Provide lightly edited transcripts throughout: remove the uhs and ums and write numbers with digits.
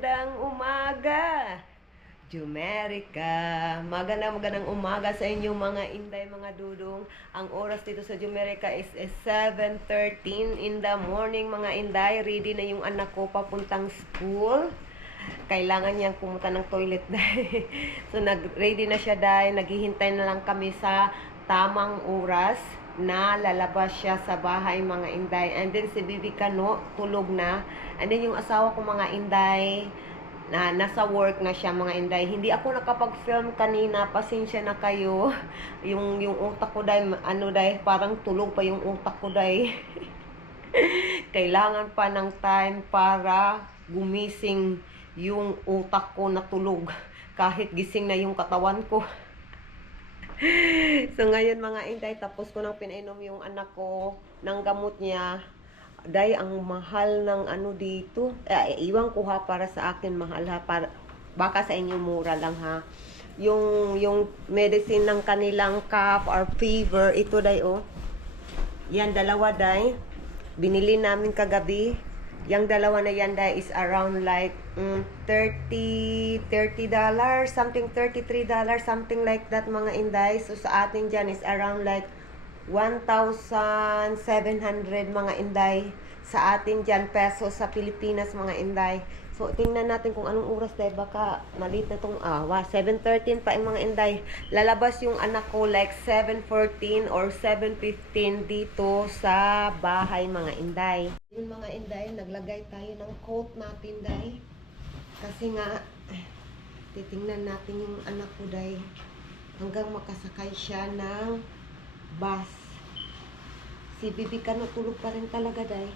magandang umaga, Jumerica. Magandang umaga sa inyong mga inday, mga dudong. Ang oras dito sa Jumerica is 7:13 in the morning, mga inday. Ready na yung anak ko papuntang school. Kailangan niyang pumunta ng toilet dahil. So nag-ready na siya dahil naghihintay na lang kami sa tamang oras na lalabas siya sa bahay, mga inday. And then si Bibi Kano tulog na. And then yung asawa ko, mga inday, na nasa work na siya, mga inday. Hindi ako nakapag-film kanina, pasensya na kayo. yung utak ko dahil parang tulog pa yung utak ko dahil. Kailangan pa ng time para gumising yung utak ko na tulog kahit gising na yung katawan ko. So ngayon, mga inday, tapos ko nang pinainom yung anak ko ng gamot niya. Day, ang mahal ng dito. Iwan ko ha, para sa akin mahal ha, para baka sa inyo mura lang ha. Yung medicine ng kanilang cough or fever, ito day oh. Yan, dalawa day. Binili namin kagabi. Yung dalawa na yan day is around like $30, something $33, something like that, mga inday. So sa atin dyan is around like 1,700, mga inday. Sa atin dyan, peso sa Pilipinas, mga inday. So tingnan natin kung anong oras day. Baka malit na itong 7:13 pa yung mga inday. Lalabas yung anak ko like 7:14 or 7:15 dito sa bahay, mga inday. Yung mga inday, naglagay tayo ng coat natin day. Kasi nga, titingnan natin yung anak ko day hanggang makasakay siya ng bus. Si Bibi Kano tulog pa rin talaga day.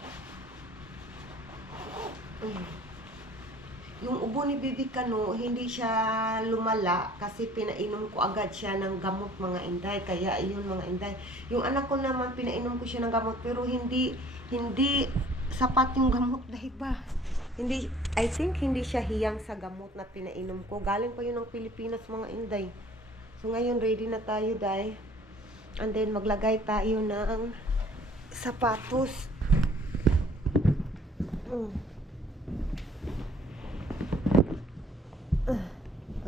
Yung ubo ni Bibi Kano, hindi siya lumala kasi pinainom ko agad siya ng gamot, mga inday. Kaya ayun, mga inday. Yung anak ko naman, pinainom ko siya ng gamot pero hindi sapat yung gamot day ba. I think hindi siya hiyang sa gamot na pinainom ko. Galing pa yun ng Pilipinas, mga inday. So ngayon ready na tayo day. And then maglagay tayo ng sapatos.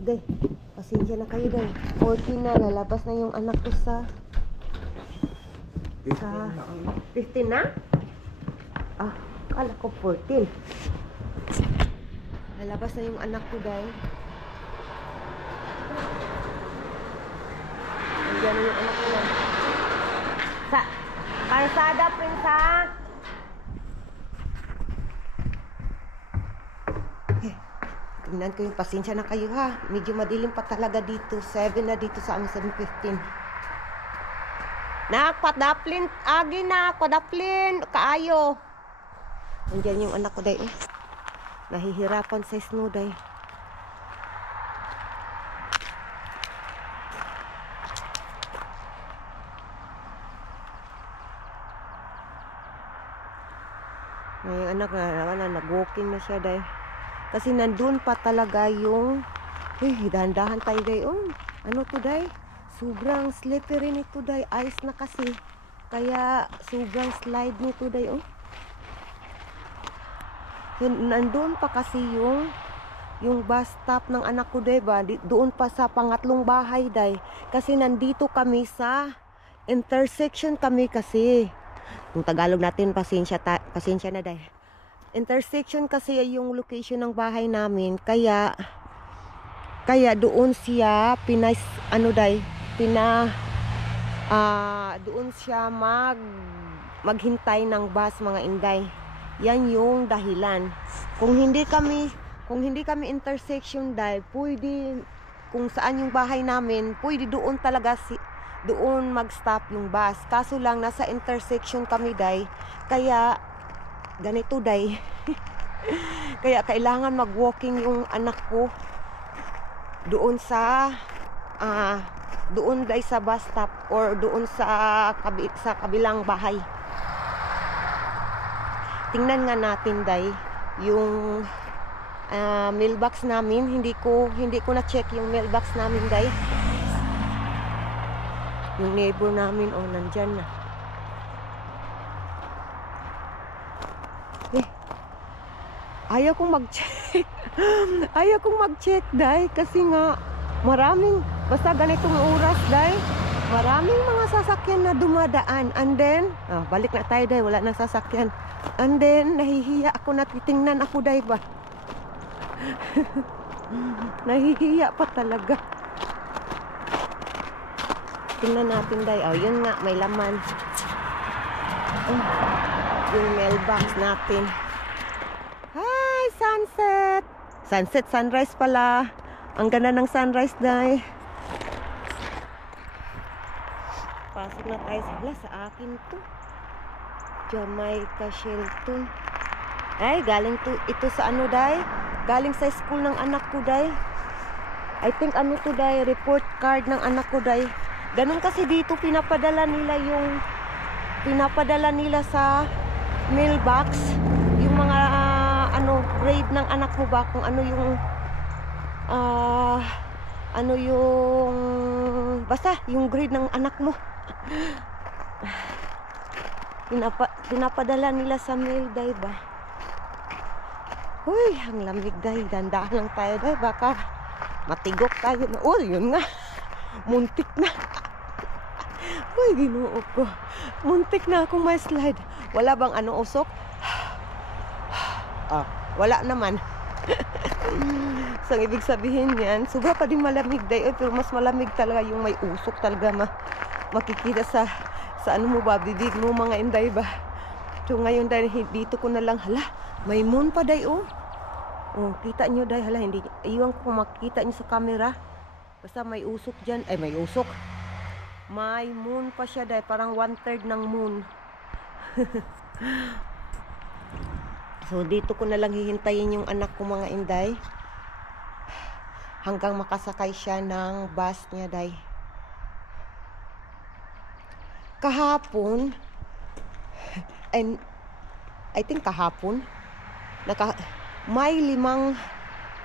Okay, pasensya na kayo day. 14 na, lalabas na yung anak ko sa 15 na? Kala ko 14. Lalabas na yung anak ko day. Andiyan na yung anak ko na. Sa kalsada, prinsa. Tingnan ko yung pasensya na kayo ha. Medyo madilim pa talaga dito. 7 na dito sa amin, 7:15. Nakpadaplin, agi na, padaplin, kaayo. Andiyan yung anak ko day. Nahihirapan sa snow day. May anak na nag-walking na siya day. Kasi nandun pa talaga yung dahan-dahan tayo day. Ano to day? Sobrang slippery nito day. Ice na kasi. Kaya sobrang slide nito day. Nandun pa kasi yung bus stop ng anak ko day ba. Doon pa sa pangatlong bahay day. Kasi nandito kami sa intersection kami kasi. Kung Tagalog natin, pasensya na day. Intersection kasi yung location ng bahay namin, kaya doon siya doon siya maghintay ng bus, mga inday. Yan yung dahilan. Kung hindi kami intersection day, pwede kung saan yung bahay namin, pwede doon talaga doon mag-stop yung bus. Kaso lang nasa intersection kami day, kaya ganito day. Kaya kailangan mag-walking yung anak ko doon sa doon day sa bus stop or doon sa kabilang bahay. Tingnan nga natin day yung mailbox namin. Hindi ko na-check yung mailbox namin day. Yung neighbor namin nandyan na. Ayaw kong mag-check. Ayaw kong mag-check, day. Kasi nga, maraming, basta ganitong oras, day. Maraming mga sasakyan na dumadaan. And then, balik na tayo, day. Wala nang sasakyan. And then, nahihiya ako na titingnan ako, day ba? Nahihiya pa talaga. Tingnan natin, day. Oh, yun nga, may laman. Yung mailbox natin. Hi, sunset! Sunset, sunrise pala. Ang ganda ng sunrise, day. Pasok na tayo sa akin to. Jamaica Shelton. Ay, galing to, ito sa ano, day? Galing sa school ng anak ko, day. I think ano to, day? Report card ng anak ko, day. Ganun kasi dito, pinapadala nila sa mailbox. Yung mga, grade ng anak mo ba? Kung ano yung, basta, yung grade ng anak mo. Pinapadala nila sa mail, day ba? Uy, ang lamig, day. Dandahan lang tayo, day. Baka matigok tayo na. Oh, yun nga. Muntik na. Uy, Ginoo ko. Muntik na akong may slide. Wala bang usok? Wala naman. So, ang ibig sabihin yan, sobra pa din malamig, day. Pero mas malamig talaga yung may usok talaga makikita sa ano mo ba, bibig mo, mga inday ba. So ngayon, dahil dito ko na lang, hala, may moon pa, day. Oh, kita nyo, day. Hala, hindi, iwan ko makikita nyo sa camera. Basta may usok dyan. Ay, may usok. May moon pa siya, day. Parang 1/3 ng moon. So dito ko na lang hihintayin yung anak ko, mga inday, hanggang makasakay siya ng bus niya, day. Kahapon, and I think kahapon, may 5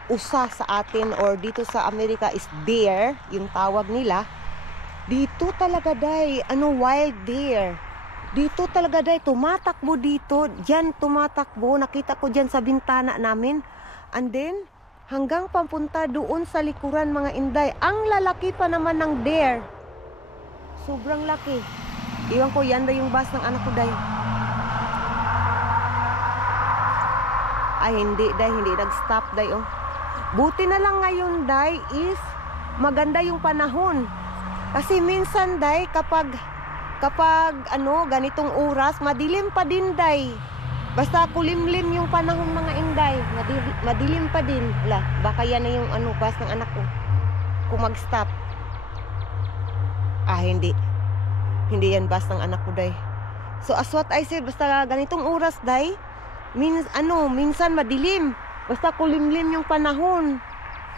usa sa atin, or dito sa Amerika is deer, yung tawag nila. Dito talaga, day, wild deer. Dito talaga, day, tumatakbo dito. Diyan tumatakbo, nakita ko diyan sa bintana namin. And then, hanggang papunta doon sa likuran, mga inday. Ang lalaki pa naman ng deer. Sobrang laki. Iwan ko, yan ba yung bus ng anak ko, day? Ay, hindi, day. Hindi nag-stop, day, oh. Buti na lang ngayon, day, is maganda yung panahon. Kasi minsan, day, kapag ganitong oras, madilim pa din, day. Basta kulimlim yung panahon, mga inday. Madilim pa din. Wala, baka yan na yung bus ng anak ko. Kung mag-stop. Hindi. Hindi yan bus ng anak ko, day. So as what I said, basta ganitong oras, day, minsan madilim. Basta kulimlim yung panahon.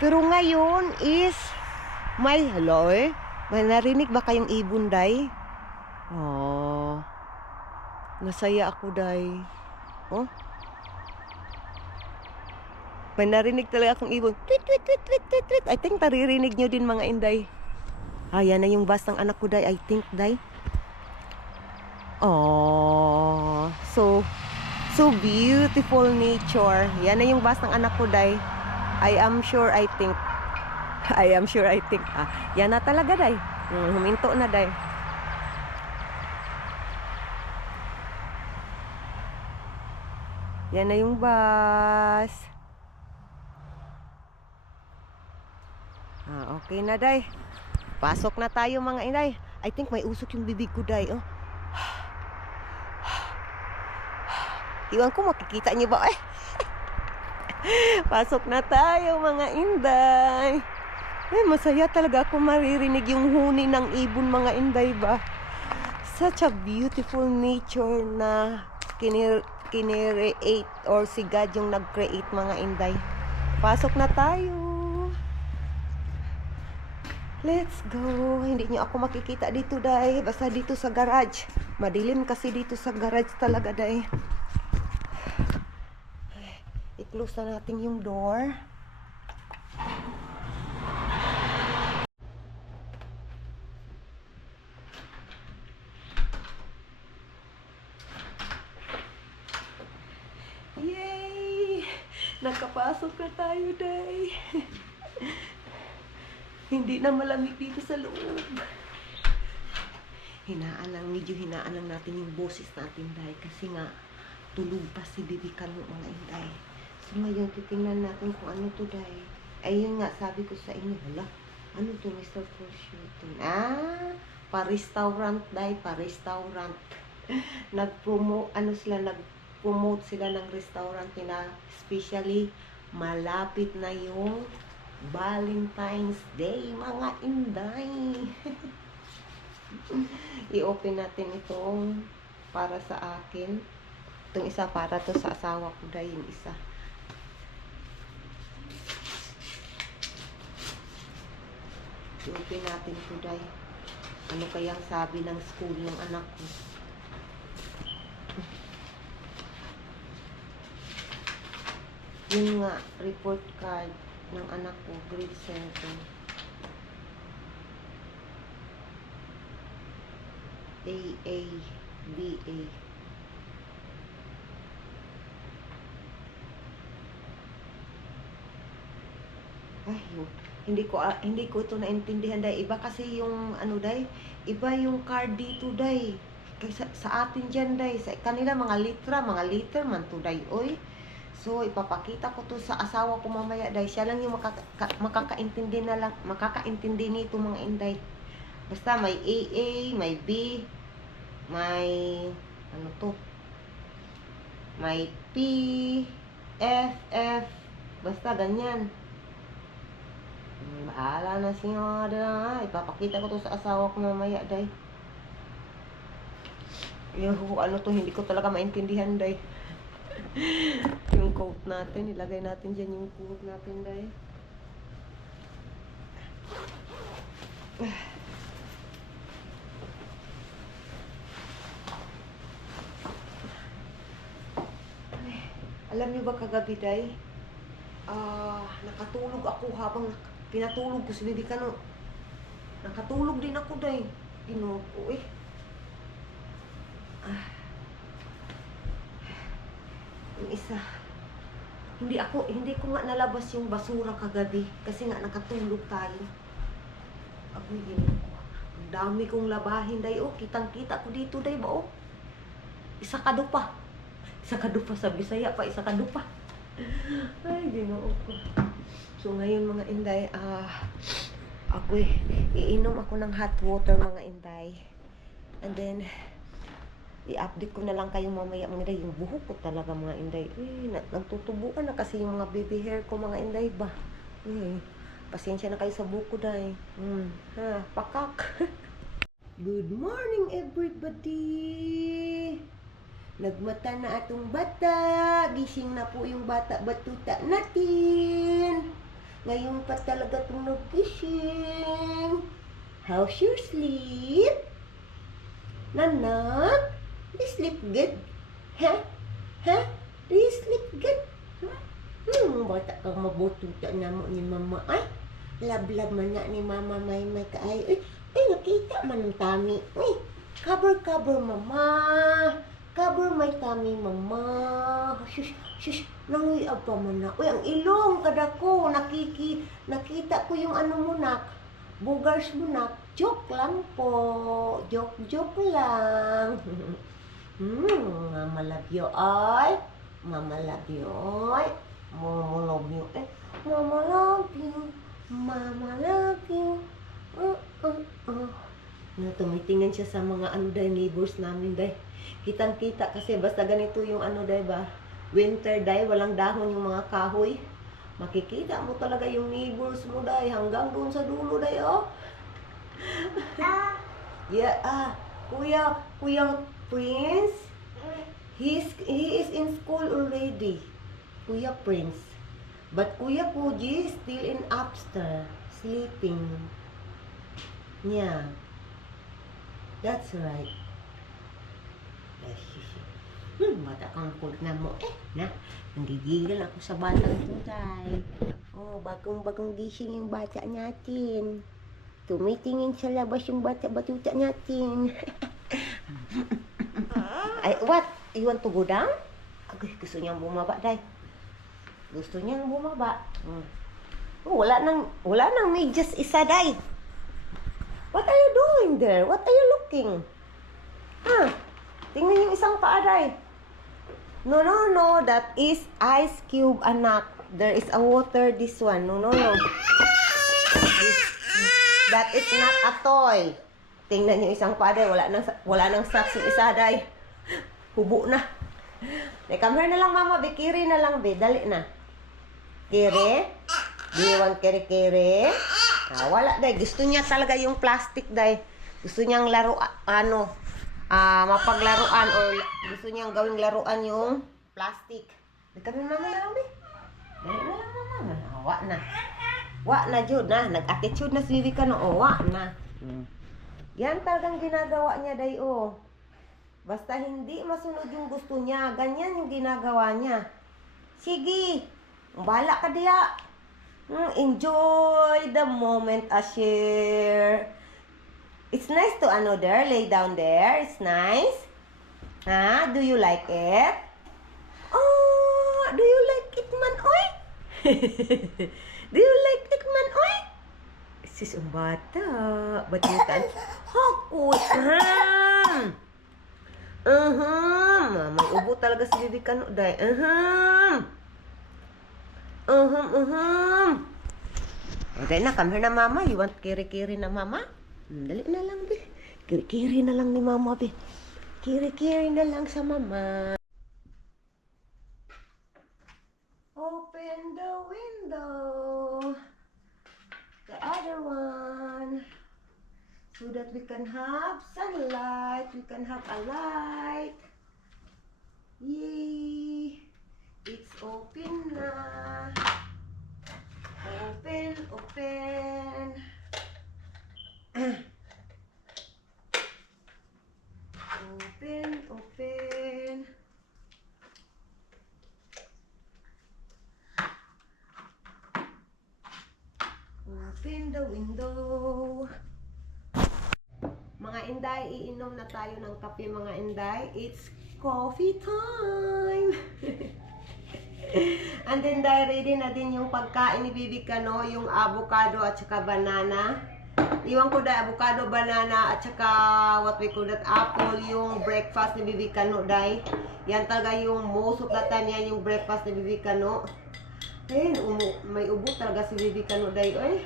Pero ngayon is may narinig ba kayong ibon, day? Oh. Nasaya ako, day. Oh. May narinig talaga akong ibon. Tweet, tweet, tweet, tweet, tweet, tweet. I think naririnig nyo din, mga inday. Yan na yung bus ng anak ko, day. I think, day. Oh, so beautiful nature. Yan na yung bus ng anak ko, day. I am sure, I think. Yan na talaga, day. Huminto na, day. Yan na yung bus. Okay na, day. Pasok na tayo, mga inday. I think may usok yung bibig ko, day. Oh. Iwan ko, makikita niyo ba? Pasok na tayo, mga inday. Masaya talaga ako maririnig yung huni ng ibon, mga inday ba. Such a beautiful nature na kinire-create, or si God yung nag-create, mga inday. Pasok na tayo. Let's go. Hindi nyo ako makikita dito, day. Basta dito sa garage. Madilim kasi dito sa garage talaga, day. I-close na natin yung door. Yay! Pasok na tayo, day. Hindi na malamig dito sa loob. Medyo hinaan lang natin yung boses natin, day. Kasi nga, tulog pa si Bibi Kano, mga inday. So ngayon, titingnan natin kung ano to, day. Ayun nga, sabi ko sa inyo, hala, ano to, Mr. Prosciutto? Pa-restaurant, day, pa-restaurant. Nag-promote sila ng restaurant na especially malapit na yung Valentine's Day, mga inday. I-open natin itong para sa akin. Itong isa para to sa asawa ko, day, yung isa. I-open natin ito, day. Ano kayang sabi ng school ng anak ko? Yun nga, report card ng anak ko, grade 7. AA, BA. Ay, hindi ko ito naintindihan, day. Iba kasi yung ano, day. Iba yung card dito, day. Kaysa sa atin dyan, day. Sa kanila mga liter man to, day. Oy. So, ipapakita ko to sa asawa ko mamaya, day. Siya lang yung makakaintindi nito, mga inday. Basta may AA, may B, may ano to? May P, F, F. Basta ganyan. Bahala na siya, day. Ipapakita ko to sa asawa ko mamaya, day. Yung ano to, hindi ko talaga maintindihan, day. Yung coat natin, ilagay natin dyan yung coat natin, day. Alam niyo ba kagabi, day? Nakatulog ako habang pinatulog ko si Bibi Kano. Nakatulog din ako, day. Ginoo ko, Yung isa, hindi ko nga nalabas yung basura kagabi kasi nga nakatulog tayo. Ako yun. Ang dami kong labahin, day. Kitang-kita ko dito, day ba? Isa kadupa sa Bisaya pa, isa kadupa. Ay, ginoo ko. So ngayon, mga inday, ako iinom ako ng hot water, mga inday. And then i-update ko na lang kayo mamaya, mga inday. Yung buhok ko talaga, mga inday. Nagtutubuan na kasi yung mga baby hair ko, mga inday ba. Pasensya na kayo sa buko, day. Pakak. Good morning, everybody. Nagmata na atong bata. Gising na po yung bata-batuta natin. Ngayon pa talaga itong nagising. How's your sleep? Nanak? Do you sleep good? Ha? Do you sleep good? Bata kang mabututa na mo ni mama. Ay, lab-lab man na ni mama may kaayo. Ay, nakita man ang tummy. Ay, cover mama. Cover my tummy, mama. Shush. Nanguya pa man na. Uy, ang ilong kada ko. Nakita ko yung ano mo, nak. Bugars mo, nak. Joke lang po. Joke lang. Mama love you, ay. Mama love you, ay. Mama love you, eh. Mama love you. Mama love you. Tumitingin siya sa mga neighbors namin, day. Kitang-kita kasi basta ganito yung day ba? Winter, day. Walang dahon yung mga kahoy. Makikita mo talaga yung neighbors mo, day. Hanggang doon sa dulo, day, Yeah, Kuya Prince, he is in school already. Kuya Prince. But Kuya Puji is still in upstairs, sleeping. Yeah. That's right. Bata kang kulit na mo. Nanggigigil ako sa batang tunay. Bagong gising yung bata natin. Tumitingin sa labas yung bata-batuta natin. Ay, what? You want to go down? Gusto niyang bumaba, day. Gusto niyang bumaba. Oh, wala nang medyas isa, day. What are you doing there? What are you looking? Tingnan yung isang paa, day. No, that is ice cube, anak. There is a water, this one. No. That is not a toy. Tingnan yung isang paa, day. Wala nang socks yung isa, day. Hubo na. Come here na lang, mama. Kiri na lang, be. Dali na. Kiri? Do you want kiri? Wala, day. Gusto niya talaga yung plastic, day. Gusto niyang mapaglaruan or gusto niyang gawing laruan yung plastic. Come here, mama na lang, be. Dali na lang, mama. Wa na, Jud na. Nag-attitude na si Vivi ka, no? Wa na. Yan talagang ginagawa niya, day, oh. Basta hindi masunod yung gusto niya, ganyan yung ginagawa niya. Sige, bahala ka diya. Enjoy the moment, Asher. It's nice to there, lay down there. It's nice. Do you like it? Oh, do you like it, man, oy? Do you like it, man, oy? Sis, bata. Ba't yung hakot, may ubo talaga si Bibi Kano, day. Okay na, come here na, mama. You want kiri-kiri na, mama? Dali na lang, be. Kiri-kiri na lang ni mama, be. Kiri-kiri na lang sa mama. Open the window. The other one. So that we can have sunlight, we can have a light. Yay! It's open na. Open. Open. Open the window. Mga inday, iinom na tayo ng kape, mga inday. It's coffee time! And then, day, ready na din yung pagkain ni Bibi Kano, yung avocado at saka banana. Iwan ko, day, avocado, banana, at saka what we call that, apple, yung breakfast ni Bibi Kano, day. Yan talaga yung most of the time, yan yung breakfast ni Bibi Kano. Ayun, may ubo talaga si Bibi Kano, day, oy.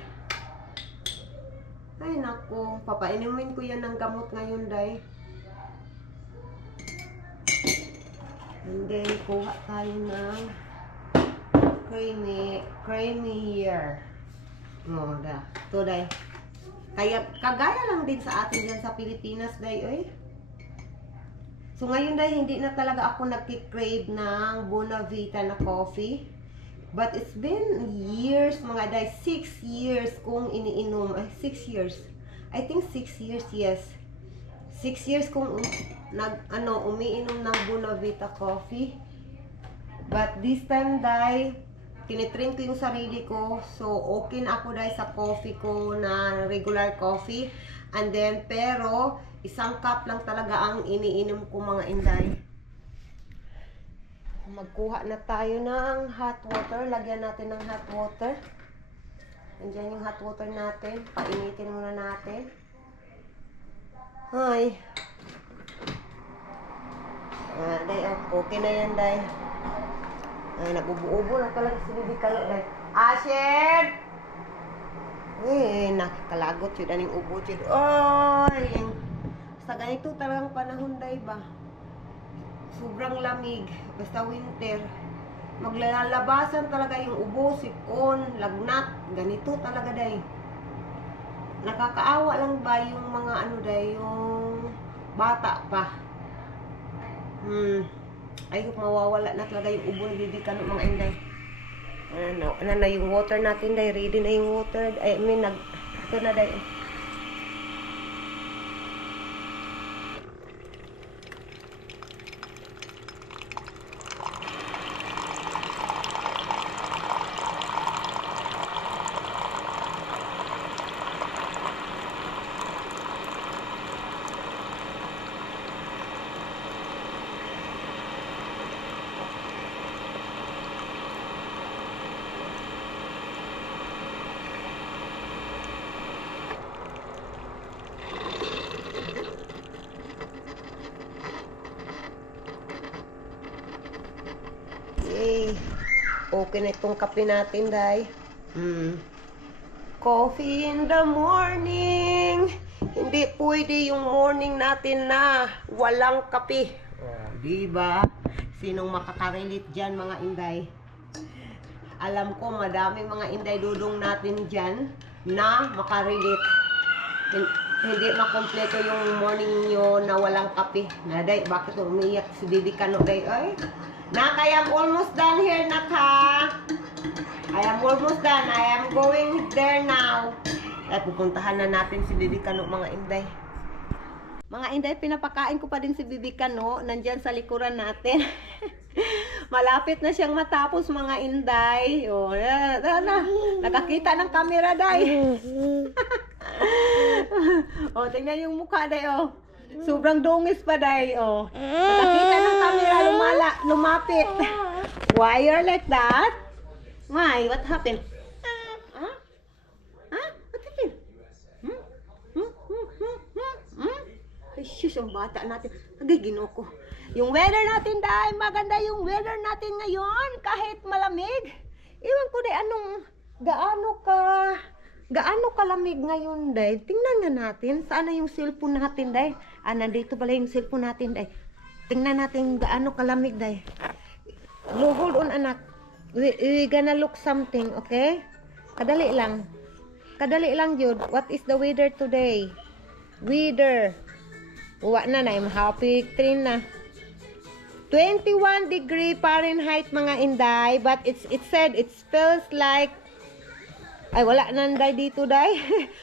Ay, naku. Papainumin ko yan ng gamot ngayon, day. And then, kuha tayo ng creamier. Ito, day. Kagaya lang din sa atin dyan sa Pilipinas, day, oy. So, ngayon, day, hindi na talaga ako nagkikrave ng Bonavita na coffee. But it's been years, mga day, 6 years kong iniinom. 6 years. I think 6 years, yes. 6 years kong umiinom ng Bonavita coffee. But this time, day, tinitrain ko yung sarili ko. So, okay na ako, day, sa coffee ko na regular coffee. And then, pero, isang cup lang talaga ang iniinom ko, mga inday. Magkuha na tayo ng hot water. Lagyan natin ng hot water. Andiyan yung hot water natin. Painitin muna natin. Hi. Day, okay na yan, day. Ay, nag-ubo-ubo na talaga si Bibi Kano, day. Asher! Nakakalagot yun. Aning ubo yun. Oy! Sa ganito talagang panahon, day ba? Sobrang lamig, basta winter. Maglalabasan talaga yung ubo, sipon, lagnat. Ganito talaga, day. Nakakaawa lang ba yung mga day, yung bata pa. Ayok mawawala na talaga yung ubo ni Bibi Kano, mga inday. Ano na yung water natin, day. Ready na yung water. Ito na, day. okay na itong kape natin, day. Coffee in the morning. Hindi pwede yung morning natin na walang kape. Oh, diba? Sinong makakarelate dyan, mga inday? Alam ko, madaming mga inday dudong natin dyan na makarelate. Hindi makompleto yung morning nyo na walang kape. Naday, bakit umiiyak si Bibi Kano, day? Ay, Nak, I am almost done here, Nak, ha? I am almost done. I am going there now. Ay, pupuntahan na natin si Bibi Kano, mga inday. Mga inday, pinapakain ko pa din si Bibi Kano. Nandyan sa likuran natin. Malapit na siyang matapos, mga inday. Oh, nakakita ng camera, day. Oh, tingnan yung mukha, day, oh. Sobrang dungis pa, day, oh. Nakakita ng camera, lumapit. Why you're like that? Why? What happened? Huh? Huh? What happened? Ay, sus, ang bata natin. Agay, ginoko. Yung weather natin, day, maganda yung weather natin ngayon. Kahit malamig. Iwan ko, day, gaano kalamig ngayon, day. Tingnan nga natin. Saan na yung cellphone natin, day? Nandito pala yung cellphone natin, day. Tingnan natin gaano kalamig, day. Hold on, anak. We gonna look something, okay? Kadali lang. Kadali lang, Jude. What is the weather today? Weather. Uwa na na. I'm happy. Train na. 21 degree Fahrenheit, mga inday. But it said it feels like... Ay, wala nanday dito, day.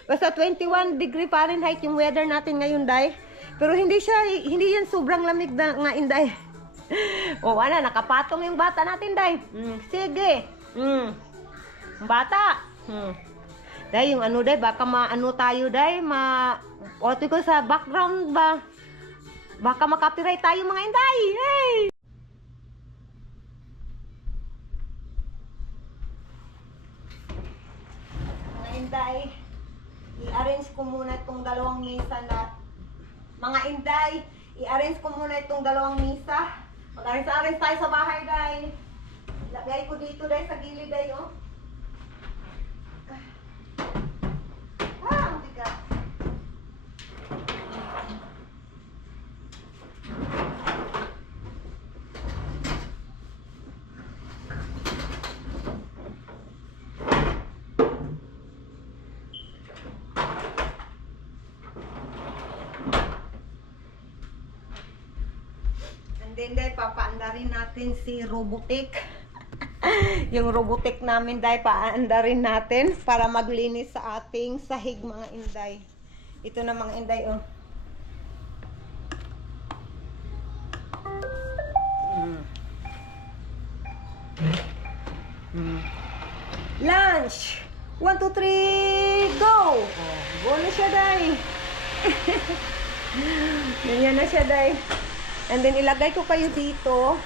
Basta 21 degree Fahrenheit yung weather natin ngayon, day. Pero hindi yan sobrang lamig na nga, inday. O, nakapatong yung bata natin, day. Sige. Bata. Day, yung ano, day, baka maano tayo, day, oto ko sa background ba? Baka makapiright tayo, mga inday. Hey! Mga inday, i-arrange ko muna itong dalawang misa na, mga inday, i-arrange ko muna itong dalawang misa. Mag-arrange tayo sa bahay, day. Lagay ko dito, day, sa gilid, day, oh. Ang bigat. And then, day, papaandarin natin si Robotic. Yung Robotic namin, day, paandarin natin para maglinis sa ating sahig, mga inday. Ito na, mga inday, oh. Lunch! 1, 2, 3, go! Go na siya, day. Ganyan na siya, day. And then, ilagay ko kayo dito.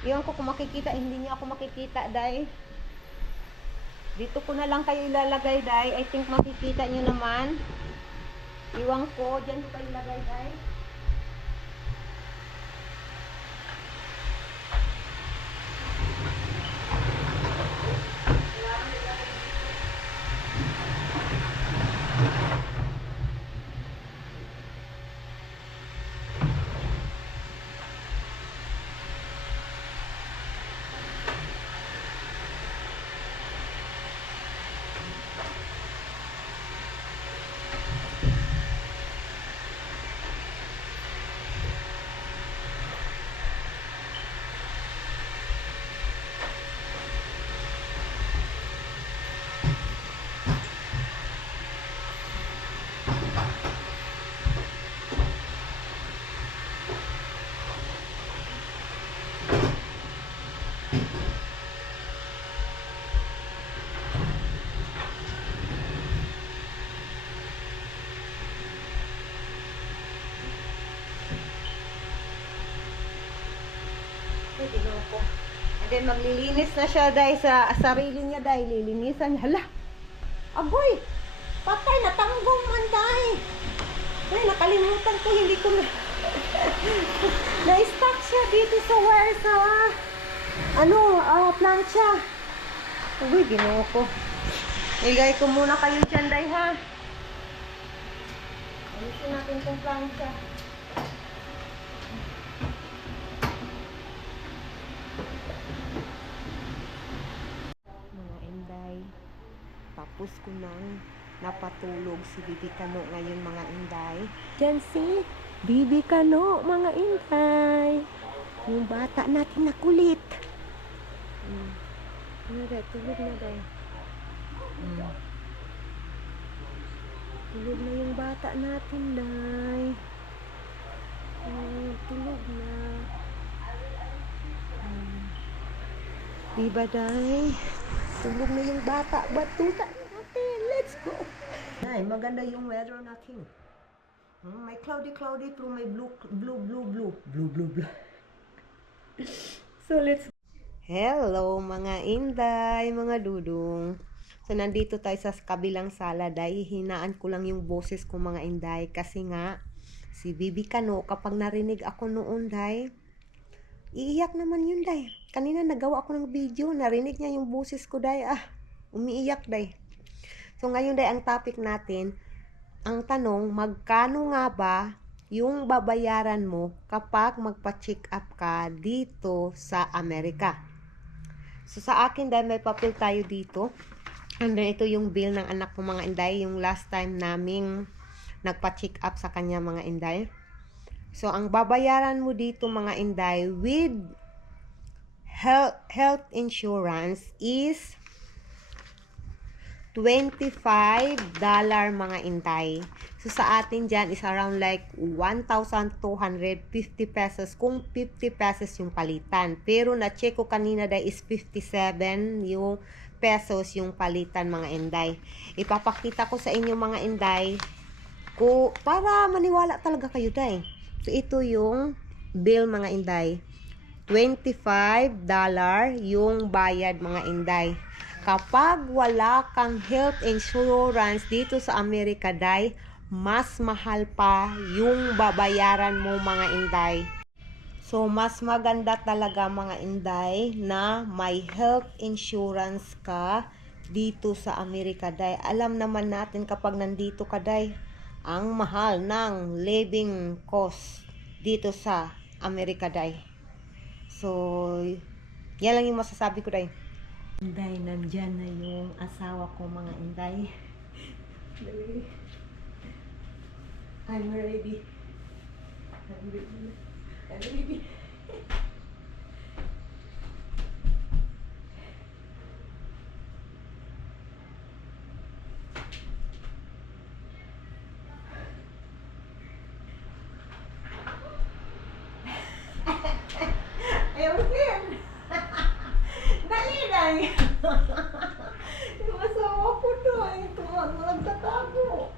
Iwan ko kung makikita. Hindi niyo ako makikita, day. Dito ko na lang kayo ilalagay, day. I think makikita niyo naman. Iwan ko. Diyan ko kayo ilagay, day. Ginoko. And then maglilinis na siya, day, sa sarili niya, day. Lilinisan niya. Hala! Aboy! Patay, natanggong man, day. Ay, nakalimutan ko, hindi ko na... Na-stuck siya dito sa wire sa... plancha. Uy, ginoo ko. Igay ko muna kayo dyan, day, ha? Ayusin natin itong plancha. Mga inday, tapos ko nang napatulog si Bibi Kano ngayon, mga inday. Dyan si Bibi Kano, mga inday. Yung bata natin na kulit. Ano day, tulog na day. Tulog na yung bata natin, day. Tulog na. Diba, day? Tulog na yung bata. Batuta natin. Let's go. Day, maganda yung weather natin. May cloudy through may blue. So, let's go. Hello, mga inday, mga dudong. So, nandito tayo sa kabilang sala, day. Hinaan ko lang yung boses ko, mga inday. Kasi nga, si Bibi Kano, kapag narinig ako noon, day, iiyak naman yun, day. Kanina nagawa ako ng video, narinig niya yung boses ko, day. Umiiyak, day. So, ngayon, day, ang topic natin, ang tanong, magkano nga ba yung babayaran mo kapag magpa-check up ka dito sa Amerika? So, sa akin, dahil may papel tayo dito. And then, ito yung bill ng anak ko, mga inday. Yung last time naming nagpa-check up sa kanya, mga inday. So, ang babayaran mo dito, mga inday, with health insurance is $25, mga inday. So, sa atin dyan is around like 1,250 pesos kung 50 pesos yung palitan. Pero na-check ko kanina day is 57 yung pesos yung palitan, mga inday. Ipapakita ko sa inyo, mga inday, para maniwala talaga kayo, day. So, ito yung bill, mga inday. $25 yung bayad, mga inday. Kapag wala kang health insurance dito sa Amerika, day, mas mahal pa yung babayaran mo, mga inday. So, mas maganda talaga, mga inday, na may health insurance ka dito sa Amerika, day. Alam naman natin kapag nandito ka, day, ang mahal ng living cost dito sa Amerika, day. So, yan lang yung masasabi ko, day. Inday, nandyan na yung asawa ko, mga inday. I'm ready. I'm ready. Ayaw din. Dali lang. Yung asawa ko doon. Nagtatago.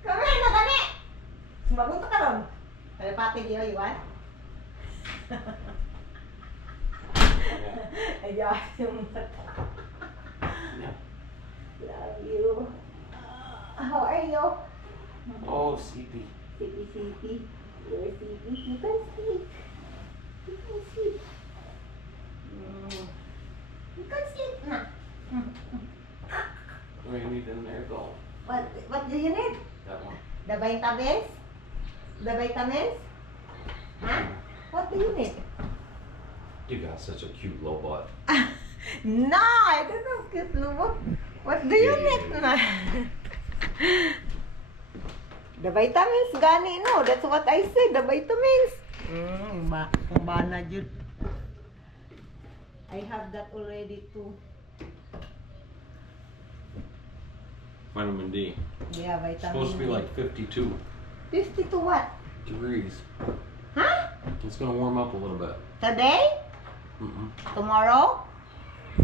Kami na kami. Sumagunta ka ron. Kalipati di iwan. Ayaw yung mata. Love you. How are you? Oh, sleepy. Sleepy. You're sleepy. You can sleep. You can sleep. You can sleep na. What do you need in there, though? What do you need? That one. The vitamins? The vitamins? Huh? What do you need? You got such a cute low butt. No, I don't know. Cute, no. What do you need na? The vitamins, gani, no? That's what I said, the vitamins. Kung ba na yun. I have that already too. Vitamin D. Yeah, vitamin It's supposed to be D. like 52 50 to what? degrees. Huh? It's gonna warm up a little bit. Today? Tomorrow?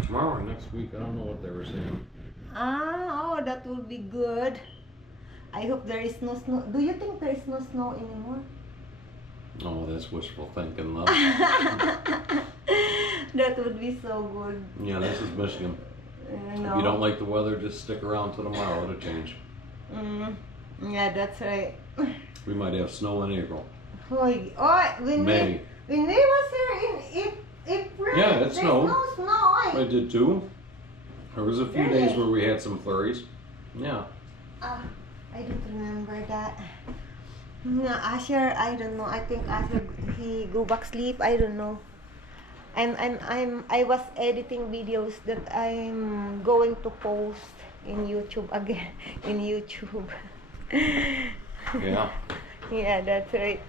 Tomorrow or next week, I don't know what they were saying. Oh, that will be good. I hope there is no snow. Do you think there is no snow anymore? Oh, that's wishful thinking, love. That would be so good. Yeah, this is Michigan. If No. you don't like the weather, just stick around till tomorrow. It'll change. Yeah, that's right. We might have snow in April. When May. we was here April. Yeah, it There's snowed. no snow. I did too. There was a few Really? days where we had some flurries. Yeah. I don't remember that. No, Asher, I don't know. I think Asher he go back sleep. I don't know. I was editing videos that I'm going to post in YouTube again. In YouTube. Yeah. Yeah, that's right.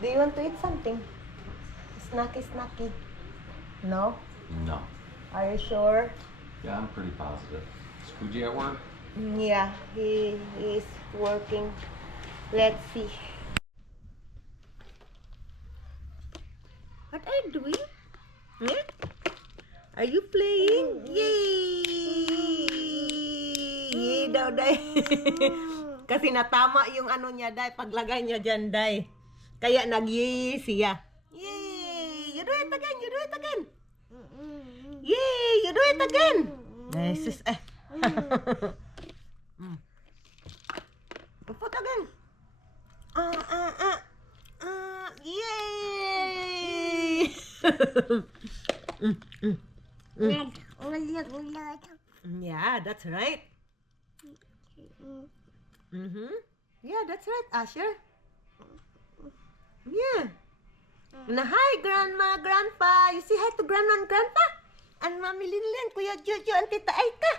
Do you want to eat something? Snacky. No? No. Are you sure? Yeah, I'm pretty positive. Is Fuji at work? Yeah, he is working. Let's see. What are you doing? Yeah? Are you playing? Yay! Yay daw, Day. Kasi natama yung ano niya, Day. Paglagay niya dyan, Day. Kaya nag-yay siya. Yay! You do it again! You do it again! Yay! You do it again! Jesus, eh. Put again. Yay! Yeah, that's right. Yeah, that's right, Asher. Yeah. Na hi, Grandma, Grandpa. You say hi to Grandma and Grandpa? And Mami Linlin, Kuya Jojo, and Tita Aika.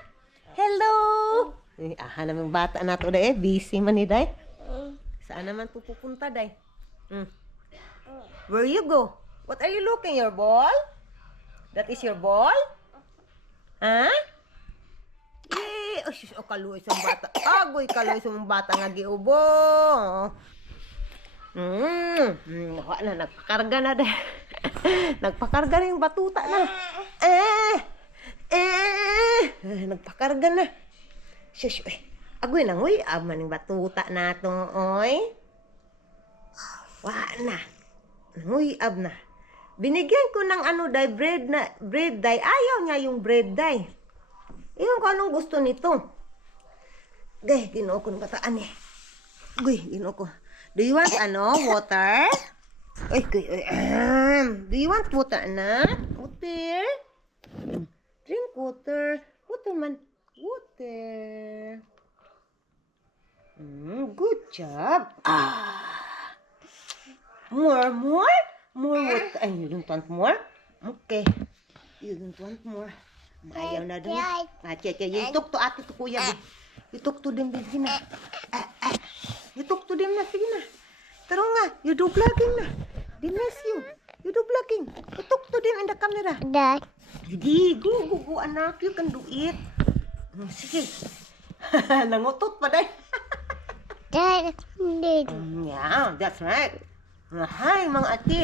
Hello! Namang bata na to, Day. Busy man ni Day. Saan naman po pupunta, Day? Where you go? What are you looking? Your ball? That is your ball? Huh? Yay! Oh, shush, oh, kaluoy sa bata. Agoy, kaluoy sa bata nga giubong. Wala na, nagpakarga na, Day. Nagpakarga na yung batuta na. Nagpakarga na. Shush, oy. Agoy na, oy. Aman yung batuta na to, oy. Wala na. Nanguy, ab na. Binigyan ko ng ano, Day, bread day. Ayaw niya yung bread day. Iyon ko anong gusto nito. Gay, ginoo ko ng bataan eh. Uy, ginoo ko. Do you want water? Uy, do you want water, anak? Water? Drink water. Water man. Water. Good job. More water. Ay, you don't want more? Okay. You don't want more. Ayaw na doon. You talk to ate to kuya. You talk to them, sige na. You talk to them na, sige na. Taro nga, you do vlogging na. They miss you. You do vlogging. You talk to them in the camera. Dad. Sige, go, anak. You can do it. Sige. Nangutot pa day. Dad. Yeah, that's right. Hi, mga ate.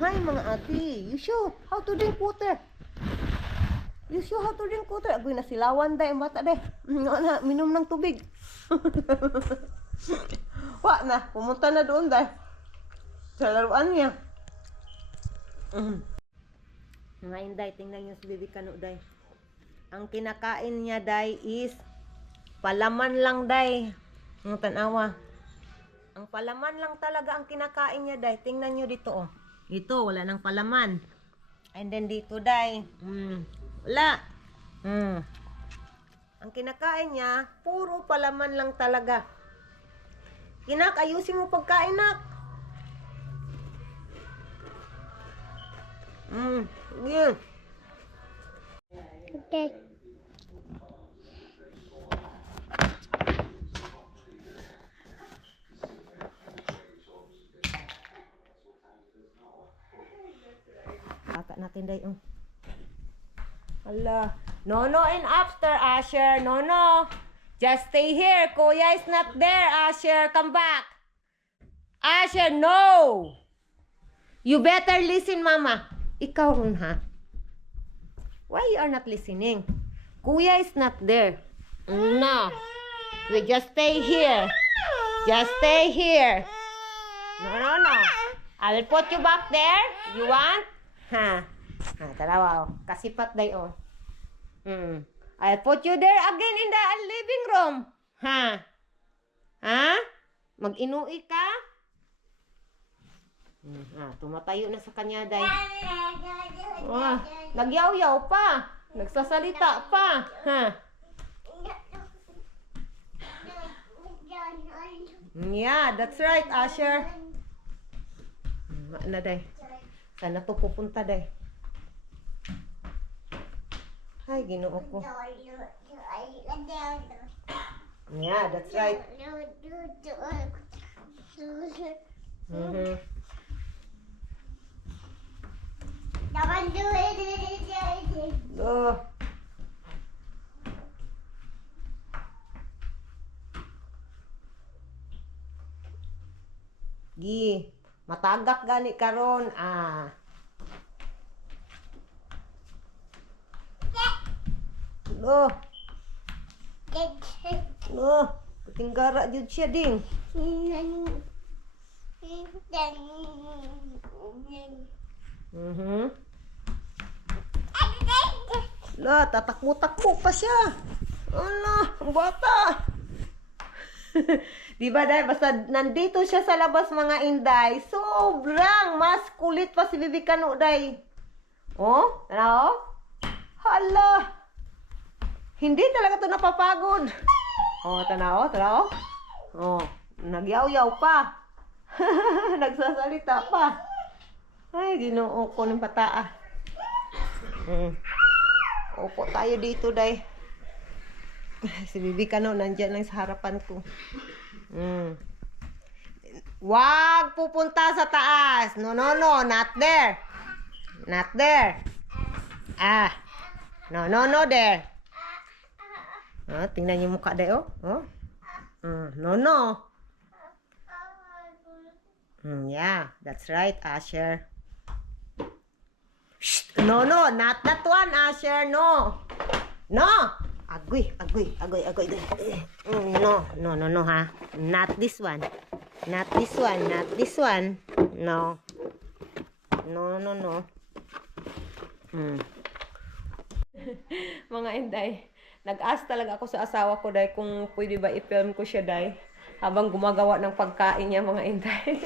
Hi, mga ate. You show how to drink water. You show how to drink water. Agoy na silawan day, ang bata day. Na, minom ng tubig. Wa na, pumunta na doon day. Sa laruan niya. Mga inday, tingnan niyo si Baby Kano day. Ang kinakain niya day is palaman lang day. Ang tanawa. Ang palaman lang talaga ang kinakain niya day. Tingnan niyo dito oh. Dito wala nang palaman. And then dito day. Wala. Ang kinakain niya, puro palaman lang talaga. Inak, ayusin mo pagkain, nak. Yeah. Okay. Bata natin day. Hala. No and after, Asher. No. Just stay here. Kuya is not there, Asher. Come back. Asher, no. You better listen, Mama. Ikaw ron, ha? Why you are not listening? Kuya is not there. No. We just stay here. Just stay here. No. I will put you back there. You want? Ha. Dalawa, oh. Kasipat day, oh. I'll put you there again in the living room. Ha? Mag-inui ka? Tumatayo na sa kanya, day. Nagyaw-yaw pa. Nagsasalita pa. Ha? Yeah, that's right, Asher. Na, day. Sana to pupunta, day. Ay, ginoo ko. Yeah, that's right. Oh. Gi, matagak gani karon. Loh. Loh, patinggara jud siya ding. Lah, tatakbo-takbo pa siya. Ala, ang bata. Di ba dahil basta nandito siya sa labas mga inday, sobrang mas kulit pa si Bibi Kano day. Oh, tanaw? Hala. Hindi talaga to napapagod. Oh, tanaw, tanaw. Oh, nagyaw-yaw pa. Nagsasalita pa. Ay, ginoo ko ng pataa. Opo tayo dito, day. Si Bibi Kano nandyan lang sa harapan ko. Wag pupunta sa taas. No, no, no. Not there. Not there. No, no, no there. Tingnan yung mukha, day, oh. No, no. Yeah, that's right, Asher. Shh! No, no, not that one, Asher. No. No. Agoy. No, ha. Not this one. Not this one. Not this one. No. No. Mga inday, nag-ask talaga ako sa asawa ko, day, kung pwede ba i-film ko siya, day, habang gumagawa ng pagkain niya, mga inday.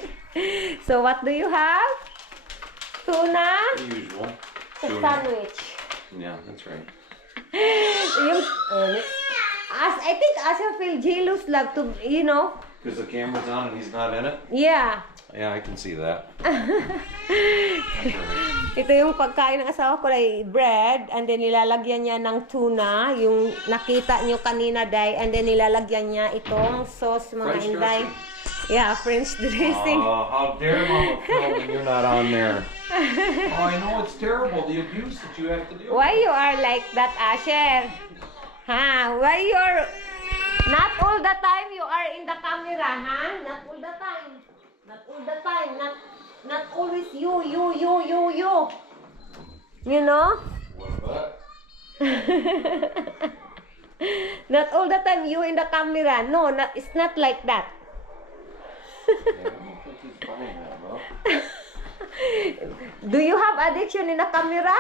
So, what do you have? Tuna? The usual. A sandwich. Yeah, that's right. I think Asha feel jealous, love, to, you know. Because the camera's on and he's not in it? Yeah. Yeah, I can see that. Ito yung pagkain ng asawa ko, ay bread, and then nilalagyan niya ng tuna, yung nakita niyo kanina, day, and then nilalagyan niya itong sauce, mga French inday. dressing? Yeah, French dressing. How dare Mama film when you're not on there? Oh, I know it's terrible, the abuse that you have to deal Why you are like that, Asher? Why you are... Not all the time you are in the camera, ha? Not all the time. Not all the time. Not always you. You know? What about? Not all the time you in the camera. No, it's not like that. Yeah, I don't think he's buying that, bro. Do you have addiction in the camera?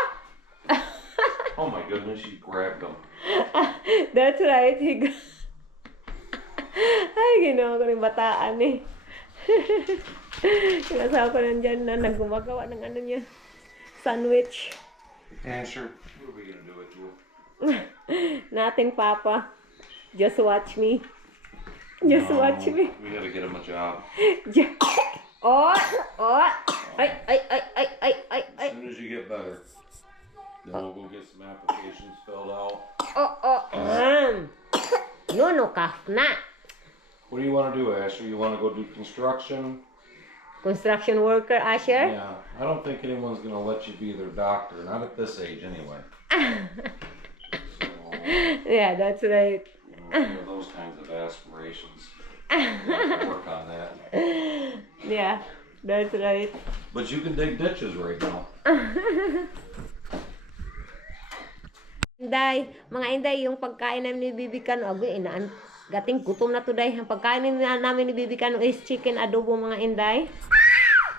Oh my goodness, she grabbed him. That's right. Ay, ginawa ko ng bataan eh. Yung asawa ko nandyan na naggumagawa ng ano niya. Sandwich. Answer. What are we gonna do with you? Nothing, Papa. Just watch me. Just watch me. We gotta get him a job. Oh. Ay. As soon as you get better, then we'll go get some applications filled out. No, kaf na. What do you want to do, Asher? You want to go do construction? Construction worker, Asher? Yeah. I don't think anyone's gonna let you be their doctor. Not at this age, anyway. Yeah, that's right. You have those kinds of aspirations. You have to work on that. Yeah, that's right. But you can dig ditches right now. Inday, mga inday, yung pagkain namin ni Bibi Kano, gating gutom na to, day. Ang pagkain namin ni Bibi Kano is chicken adobo, mga inday.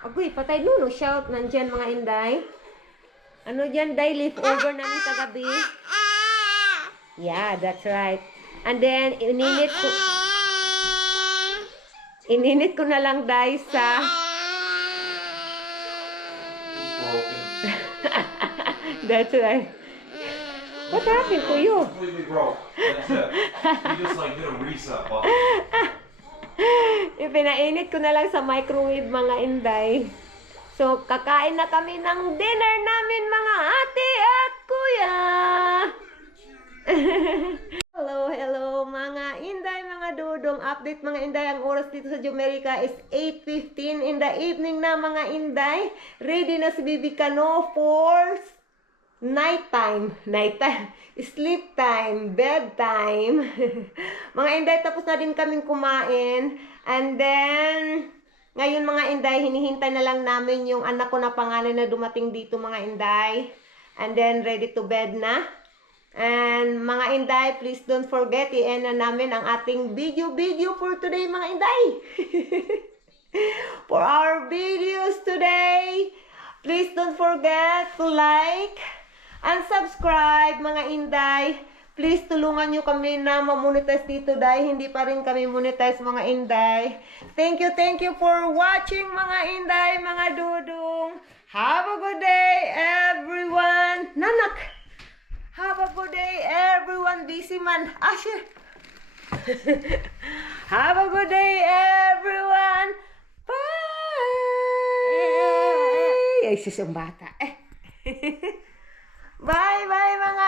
Agoy, patay nuno, shout, nandyan, mga inday. Ano dyan, day, leftover namin kagabi. Yeah, that's right. And then, ininit ko na lang, day, sa That's right. What happened to you? Completely broke. That's it. You just like hit a reset button. Ipinainit ko na lang sa microwave, mga inday. So, kakain na kami ng dinner namin, mga ate at kuya. Hello, mga inday, mga dudong. Update, mga inday. Ang oras dito sa Jumerica is 8:15 in the evening na, mga inday. Ready na si Bibi Kano for nighttime, sleep time, bedtime. Mga inday, tapos na din kaming kumain. And then, ngayon mga inday, hinihintay na lang namin yung anak ko na panganay na dumating dito, mga inday. And then, ready to bed na. And mga inday, please don't forget, i-end na namin ang ating video for today, mga inday. For our videos today, please don't forget to like and subscribe, mga inday. Please tulungan nyo kami na ma-monetize dito dahil hindi pa rin kami monetize, mga inday. Thank you for watching, mga inday, mga dudong. Have a good day, everyone. Nanak! Have a good day, everyone. Busy man. Asher. Have a good day, everyone. Bye! Ay, sisang bata. Bye, mga